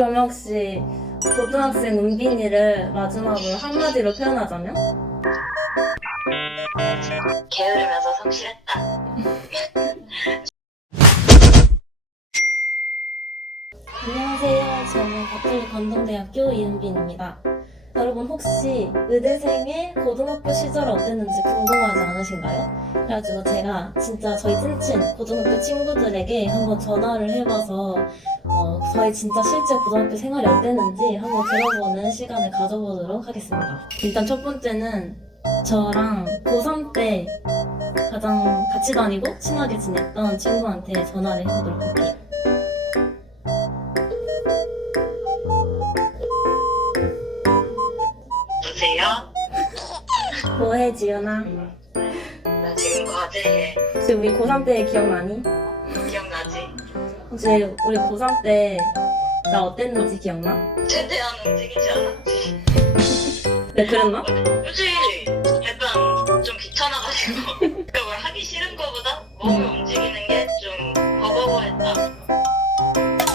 그럼 혹시 고등학생 은빈이를 마지막으로 한마디로 표현하자면? 게으르면서 성실했다. 안녕하세요. 저는 가톨릭 관동대학교 이은빈입니다. 여러분 혹시 의대생의 고등학교 시절 어땠는지 궁금하지 않으신가요? 그래가지고 제가 진짜 저희 찐친 고등학교 친구들에게 한번 전화를 해봐서 저희 진짜 실제 고등학교 생활이 어땠는지 한번 들어보는 시간을 가져보도록 하겠습니다. 일단 첫 번째는 저랑 고3 때 가장 같이 다니고 친하게 지냈던 친구한테 전화를 해보도록 할게요. 여보세요? 뭐해 지연아? 나 지금 과제해. 혹시 우리 고3 때 기억나니? 기억나지? 혹시 우리 고3 때 나 어땠는지 기억나? 최대한 움직이지 않았지. 네 그랬나? 그치? 약간 좀 귀찮아가지고 뭘 하기 싫은 거보다 몸을 움직이는 게 좀 버거워했다.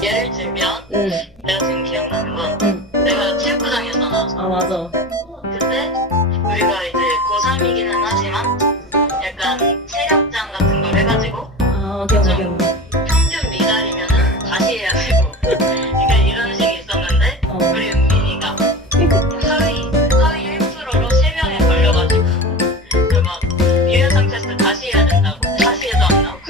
예를 들면 응. 내가 지금 기억나는 건 응. 내가 체육부장이었잖아. 아 맞아. 그때 우리가 이제 고3이기는 하지만 약간 체력장 같은 걸 해가지고 아 기억나. 평균 미달이면은 다시 해야 되고 그러니까 이런 식이 있었는데 우리 은빈이가 하위 1%로 3명에 걸려가지고 막 유연성 테스트 다시 해야 된다고 다시 해도 안 나오고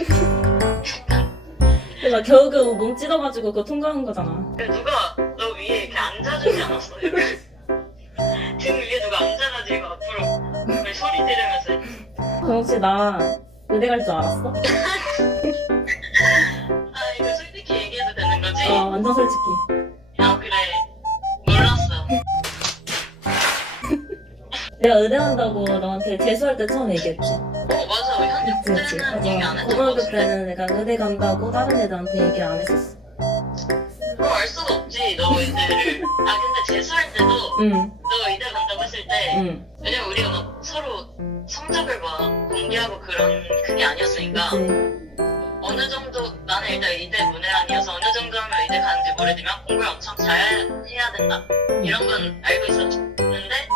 내가 겨우겨우 몸 찢어가지고 그거 통과한 거잖아. 누가 너 위에 이렇게 앉아주지 않았어? 등 위에 누가 앉아가지고 앞으로 막 소리 지르면서 그럼 혹시 나 의대 갈 줄 알았어? 아 이거 솔직히 얘기해도 되는 거지? 완전 솔직히. 아 그래 몰랐어. 내가 의대 간다고 너한테 재수할 때 처음 얘기했지. 맞아 현역 그치. 때는 얘기 안 맞아. 했던 거 고등학교 같은데 때는 내가 의대 간다고 다른 애들한테 얘기를 안 했었어. 그거 알 수가 없지 너 의대를. 아 근데 재수할 때도 응. 너 의대 간다고 했을 때 응. 왜냐면 우리가 막 서로 성적을 막 공개하고 그런 그게 아니었으니까 그치. 어느 정도 나는 일단 의대 문외한이어서 어느 정도 하면 의대 가는지 모르지만 공부를 엄청 잘 해야 된다 이런 건 알고 있었는데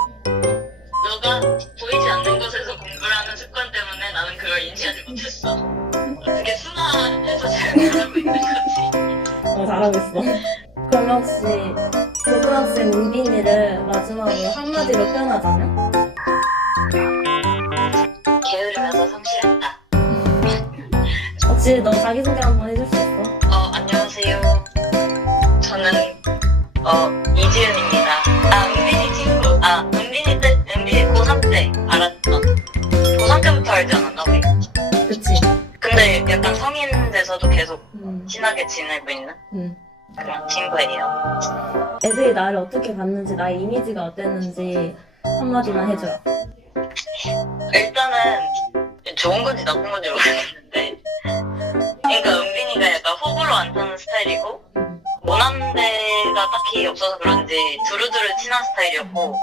너가 보이지 않는 곳에서 공부를 하는 습관 때문에 나는 그걸 인지하지 못했어. 어떻게 순화해서 잘 잘하고 있는 거지. 잘하고 있어. 그럼 혹시 고등학생 은빈이를 마지막으로 한마디로 표현하자면? 게으르면서 성실했다. 혹시 너 자기소개 한번 해줄 수 있어? 안녕하세요. 저는 이지은입니다. 은빈이 친구. 은빈이 고3 때 알았던. 고3 때부터 알지 않았나 우리? 그치? 근데 약간 성인 돼서도 계속 응. 친하게 지내고 있는 응. 그런 친구예요. 애들이 나를 어떻게 봤는지, 나의 이미지가 어땠는지 한마디만 해줘요. 일단은 좋은 건지 나쁜 건지 모르겠는데 그러니까 은빈이가 약간 호불호 안 타는 스타일이고 모남대가 딱히 없어서 그런지 두루두루 친한 스타일이었고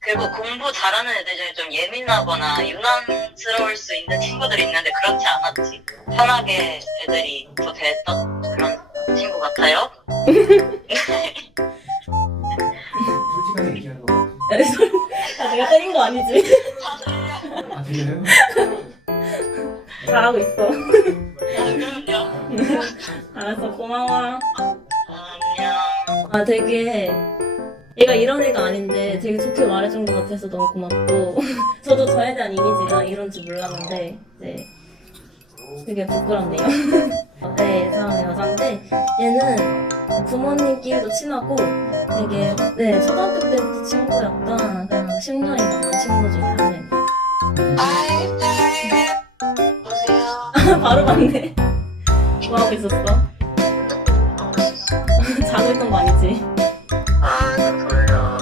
그리고 공부 잘하는 애들 중에 좀 예민하거나 유난스러울 수 있는 친구들이 있는데 그렇지 않았지. 편하게 애들이 더 대했던 그런 친구 같아요. 솔직하게 얘기하는 거 같아. 내가 때린 거 아니지? 아, 그래요? 잘하고 있어. 그럼요. 알았어, 고마워. 안녕. 되게 얘가 이런 애가 아닌데 되게 좋게 말해준 것 같아서 너무 고맙고 저도 저에 대한 이미지가 이런 줄 몰랐는데 네, 되게 부끄럽네요. 네, 사람 여잔데 얘는 부모님끼리도 친하고 되게 초등학교 때부터 친구였던 그냥 10년이 넘은 친구 중에 한 명. 여보세요. 바로 봤네. 뭐 하고 있었어? 자고 있던 거 아니지? 좀 졸려.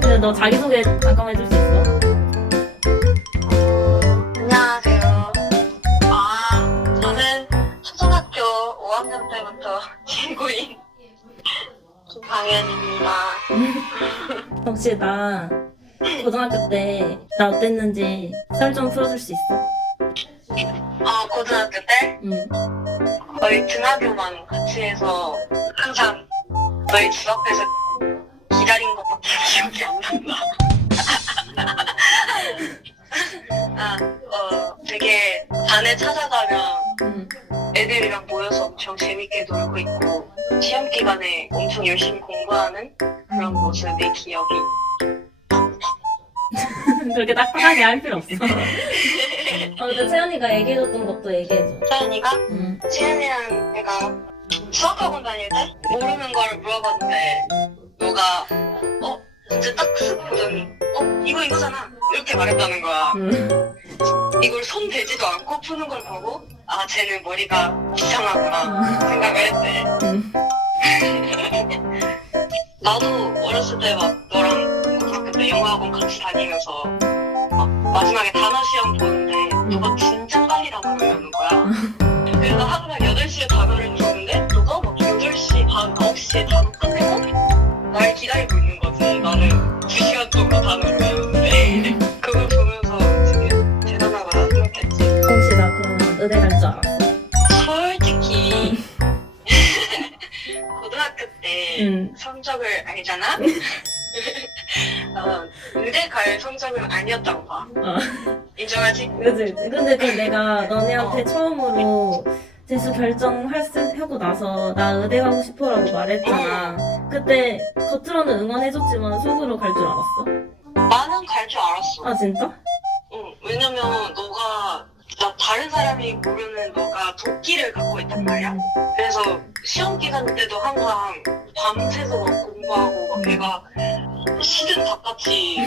근데 너 자기소개 잠깐 해줄 수 있어? 안녕하세요. 저는 초등학교 5학년 때부터 친구인 김강현입니다. 혹시 나 고등학교 때 나 어땠는지 썰 좀 풀어줄 수 있어? 고등학교 때 응. 거의 등하교만 같이 해서 항상 저희 집 앞에서 기다린 것밖에 기억이 안 난다. 되게 반에 찾아가면 애들이랑 모여서 엄청 재밌게 놀고 있고 시험 기간에 엄청 열심히 공부하는 그런 모습의 기억이. 그렇게 딱딱하게 할 필요 없어. 근데 채연이가 얘기해줬던 것도 얘기해줘. 서연이가 응. 채연이랑 내가 수학학원 다닐 때 모르는 걸 물어봤는데 너가 진짜 딱 쓱 보더니 이거잖아 이렇게 말했다는 거야. 이걸 손 대지도 않고 푸는 걸 보고 아 쟤는 머리가 이상하구나 생각을 했대. 나도 어렸을 때 막 너랑 고등학교 때 영어학원 같이 다니면서 막 마지막에 단어 시험 보는데 너가 진짜 빨리 단어를 외우는 거야. 그래서 항상 8시에 단어를 보는데 너가 막 8시 반, 9시에 단어 끝내고 날 기다리고 있는 거지. 나는 2시간 동안 단어를 외우는데 그걸 보면서 되게 대단하다 생각했지. 혹시 나 그러면 의대 갈 줄 알았어? 솔직히 고등학교 때 성적을 알잖아? 의대 갈 성적은 아니었다고 봐. 인정하지? 그치. 근데 내가 너네한테 처음으로 재수 결정하고 나서 나 의대 가고 싶어라고 말했잖아. 그때 겉으로는 응원해줬지만 속으로 갈 줄 알았어? 나는 갈 줄 알았어. 아 진짜? 응, 왜냐면 너가 나 다른 사람이 모르는 너가 도끼를 갖고 있단 말이야. 그래서 시험 기간 때도 항상 밤새서 막 공부하고 막 내가 시든 닭같이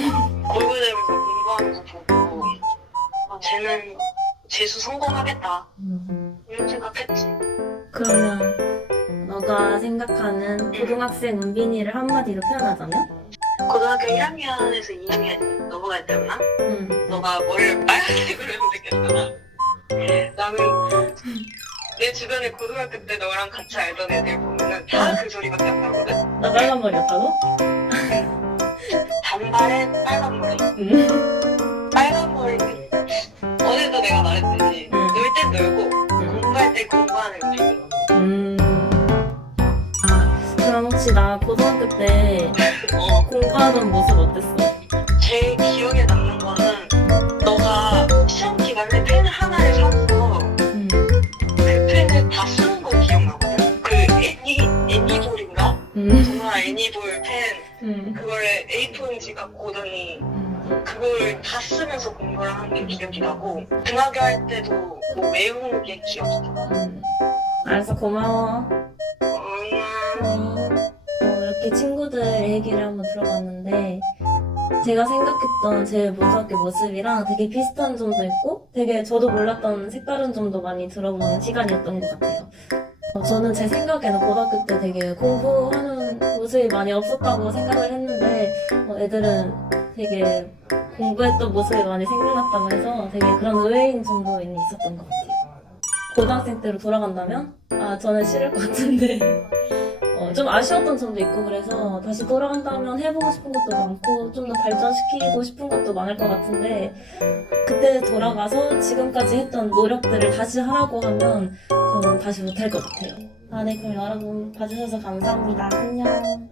골고대면서 공부하는 거 보고 쟤는 재수 성공하겠다 이런 생각했지. 그러면 너가 생각하는 고등학생 은빈이를 한마디로 표현하자면? 고등학교 1학년에서 2학년 넘어갈 때였나? 너가 머리를 빨간색으로 염색했잖아. 나는 내 주변에 고등학교 때 너랑 같이 알던 애들 보면은 다 그 소리밖에 안 나거든? 나 빨간 머리였다고? 단발에 빨간 머리. 빨간 머리는 어제도 내가 말했듯이 놀 땐 놀고 공부할 때 공부하는 거지. 그럼 혹시 나 고등학교 때 공부하던 모습 어땠어? 제일 기억에 남는 거는 너가 시험 기간에 펜 하나를 사서 그 펜을 다 쓰는 거 기억나거든? 그 애니볼인가? 정말 애니볼 펜 그거를 A4 용지 갖고 오더니 그걸 다 쓰면서 공부를 하는 게 기억이 나고 등하교 할 때도 뭐 외우는 게 기억이 나. 알았어, 고마워. 엄마. 이렇게 친구들 얘기를 한번 들어봤는데 제가 생각했던 제 고등학교 모습이랑 되게 비슷한 점도 있고 되게 저도 몰랐던 색다른 점도 많이 들어보는 시간이었던 것 같아요. 저는 제 생각에는 고등학교 때 되게 공부하는 모습이 많이 없었다고 생각을 했는데 애들은 되게 공부했던 모습이 많이 생각났다고 해서 되게 그런 의외인 점도 있었던 것 같아요. 고등학생 때로 돌아간다면? 저는 싫을 것 같은데 좀 아쉬웠던 점도 있고 그래서 다시 돌아간다면 해보고 싶은 것도 많고 좀 더 발전시키고 싶은 것도 많을 것 같은데 그때 돌아가서 지금까지 했던 노력들을 다시 하라고 하면 저는 다시 못할 것 같아요. 네, 그럼 여러분 봐주셔서 감사합니다. 안녕.